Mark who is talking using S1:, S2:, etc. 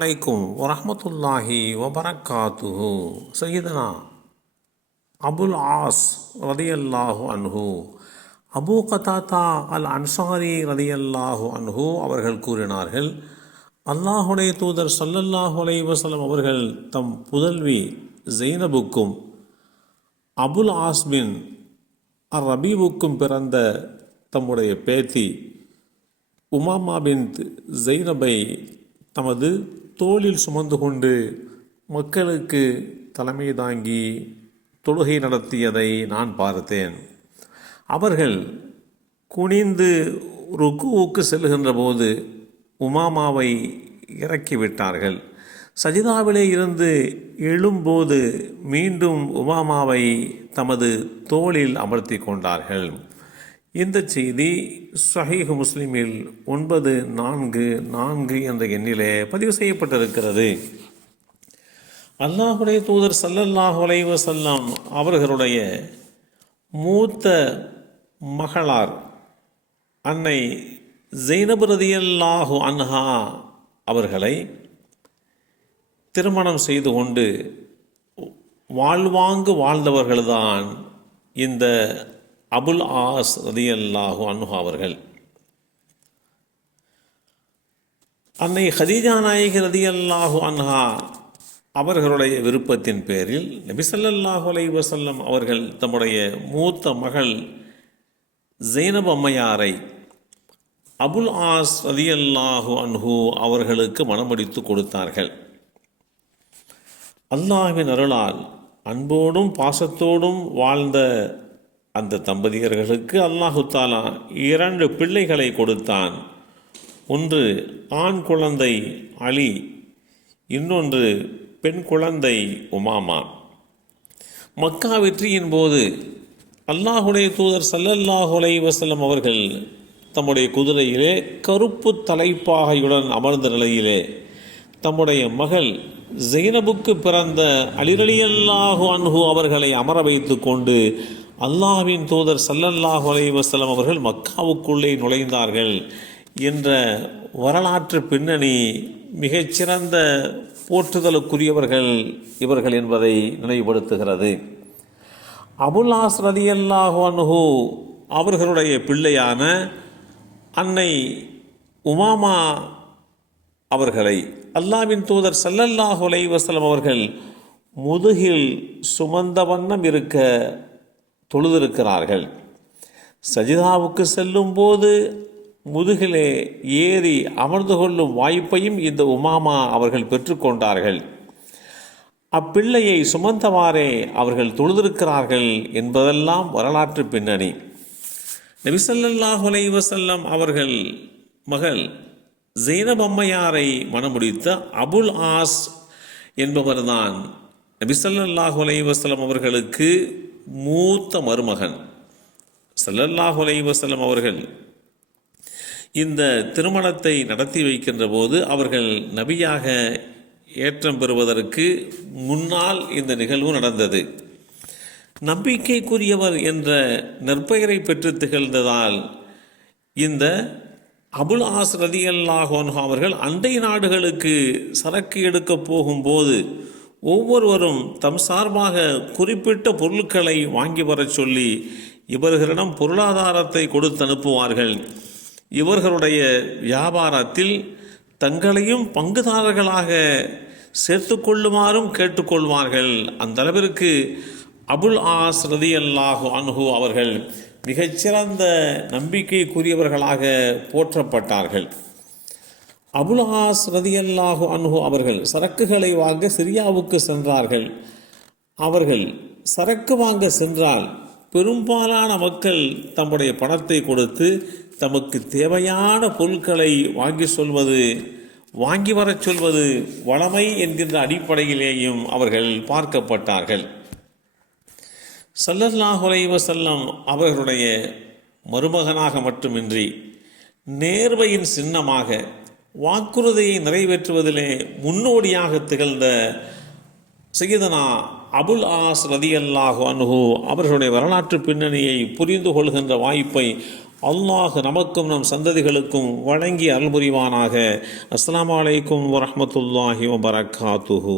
S1: அலைக்கும் வரமத்துல்லாஹி வபரக்காத்துஹு. சையதனா அபுல் ஆஸ் ரதியல்லாஹு அன்ஹு அபூ கதாத்தா அல் அன்சாரி ரதியல்லாஹு அன்ஹு அவர்கள் கூறினார்கள் அல்லாஹுடைய தூதர் சல்லல்லாஹு அலை வசலம் அவர்கள் தம் புதல்வி ஜெய்னபுக்கும் அபுல் ஆஸ்பின் அர் ரபீபுக்கும் பிறந்த தம்முடைய பேத்தி உமாமா பின் ஜெய்னபை தமது தோளில் சுமந்து கொண்டு மக்களுக்கு தலைமை தாங்கி தொழுகை நடத்தியதை நான் பார்த்தேன். அவர்கள் குனிந்து ருக்குவுக்கு செல்கின்ற போது உமாமாவை இறக்கிவிட்டார்கள் சஜிதாவிலே இருந்து எழும்போது மீண்டும் உமாமாவை தமது தோளில் அமர்த்தி கொண்டார்கள். இந்த செய்தி சஹீஹ் முஸ்லிமில் ஒன்பது நான்கு நான்கு என்ற எண்ணிலே பதிவு செய்யப்பட்டிருக்கிறது. அல்லாஹுடைய தூதர் சல்லல்லாஹு அலைஹி அவர்களுடைய மூத்த மகளார் அன்னை ஜெய்னபுரதியல்லாஹு அன்ஹா அவர்களை திருமணம் செய்து கொண்டு வாழ்வாங்கு வாழ்ந்தவர்கள்தான் இந்த அபுல் ஆஸ் ரதியல்லாஹு அன்ஹு அவர்கள். அன்னை ஹதீஜா நாயகி ரதியல்லாஹு அன்ஹா அவர்களுடைய விருப்பத்தின் பேரில் நபிசல்லாஹு அலை வசல்லம் அவர்கள் தம்முடைய மூத்த மகள் ஜெய்னப் அம்மையாரை அபுல் ஆஸ் ரதியல்லாஹு அன்ஹு அவர்களுக்கு மனமடித்து கொடுத்தார்கள். அல்லாஹின் அருளால் அன்போடும் பாசத்தோடும் வாழ்ந்த அந்த தம்பதியர்களுக்கு அல்லாஹு தாலா இரண்டு பிள்ளைகளை கொடுத்தான். ஒன்று ஆண் குழந்தை அலி இன்னொன்று பெண் குழந்தை உமாமா. மக்கா வெற்றியின் போது அல்லாஹுடைய தூதர் சல்லல்லாஹுலை அலைஹி அவர்கள் தம்முடைய குதிரையிலே கருப்பு தலைப்பாகையுடன் அமர்ந்த நிலையிலே தம்முடைய மகள் ஜெயினபுக்கு பிறந்த அலிரலியல்லாஹு அன்ஹு அவர்களை அமர வைத்து கொண்டு அல்லாஹ்வின் தூதர் சல்லல்லாஹு அலைஹி அவர்கள் மக்காவுக்குள்ளே நுழைந்தார்கள் என்ற வரலாற்று பின்னணி மிகச்சிறந்த போற்றுதலுக்குரியவர்கள் இவர்கள் என்பதை நினைவுபடுத்துகிறது. அபுல்லாஸ் ரதியல்லாஹு அன்ஹு அவர்களுடைய பிள்ளையான அன்னை உமாமா அவர்களை அல்லாவின் தூதர் சல்லல்லாஹு அலைஹி அவர்கள் முதுகில் சுமந்த வண்ணம் இருக்க தொழுதிருக்கிறார்கள். சஜிதாவுக்கு செல்லும் போது முதுகிலே ஏறி அமர்ந்து கொள்ளும் வாய்ப்பையும் இந்த உமாமா அவர்கள் பெற்றுக்கொண்டார்கள் அப்பிள்ளையை சுமந்தவாறே அவர்கள் தொழுதிருக்கிறார்கள் என்பதெல்லாம் வரலாற்று பின்னணி. நபிசல்லாஹு அலைஹி அவர்கள் மகள் ஜெய்னப் அம்மையாரை மணமுடித்த அபுல் ஆஸ் என்பவர்தான். நபிசல்லாஹ் அலைஹி அவர்களுக்கு மூத்த மருமகன் சல்லல்லாஹு அலைஹி அவர்கள் இந்த திருமணத்தை நடத்தி வைக்கின்ற போது அவர்கள் நபியாக ஏற்றம் பெறுவதற்கு முன்னால் இந்த நிகழ்வு நடந்தது. நம்பிக்கைக்குரியவர் என்ற நற்பெயரை பெற்று திகழ்ந்ததால் இந்த அபுல் ஆஸ் ரதி அல்லாஹோன் அவர்கள் அண்டை நாடுகளுக்கு சரக்கு எடுக்கப் போகும்போது ஒவ்வொருவரும் தம் சார்பாக குறிப்பிட்ட பொருட்களை வாங்கி வரச் சொல்லி இவர்களிடம் பொருளாதாரத்தை கொடுத்து அனுப்புவார்கள். இவர்களுடைய வியாபாரத்தில் தங்களையும் பங்குதாரர்களாக சேர்த்து கொள்ளுமாறும் கேட்டுக்கொள்வார்கள் அந்த அளவிற்கு அபுல் ஆஸ் ரதி அல்லாஹு அனுகு அவர்கள் மிகச்சிறந்த நம்பிக்கைக்குரியவர்களாக போற்றப்பட்டார்கள். அபுல்ஹாஸ் ரதியல்லாஹு அன்ஹு அவர்கள் சரக்குகளை வாங்க சிரியாவுக்கு சென்றார்கள். அவர்கள் சரக்கு வாங்க சென்றால் பெரும்பாலான மக்கள் தம்முடைய பணத்தை கொடுத்து தமக்கு தேவையான பொருட்களை வாங்கி சொல்வது வாங்கி வரச் சொல்வது வளமை என்கின்ற அடிப்படையிலேயும் அவர்கள் பார்க்கப்பட்டார்கள். சல்லல்லாஹு வசல்லம் அவர்களுடைய மருமகனாக மட்டுமின்றி நேர்மையின் சின்னமாக வாக்குறுதியை நிறைவேற்றுவதிலே முன்னோடியாக திகழ்ந்த சையதனா அபுல் ஆஸ் ரதி அல்லாஹு அனுகு அவர்களுடைய வரலாற்று பின்னணியை புரிந்து கொள்கின்ற வாய்ப்பை அல்லாஹ் நமக்கும் நம் சந்ததிகளுக்கும் வழங்கி அருள்புரிவானாக. அஸ்லாம் அலைக்கும் வரமத்துல்லாஹி வபரகாத்துஹு.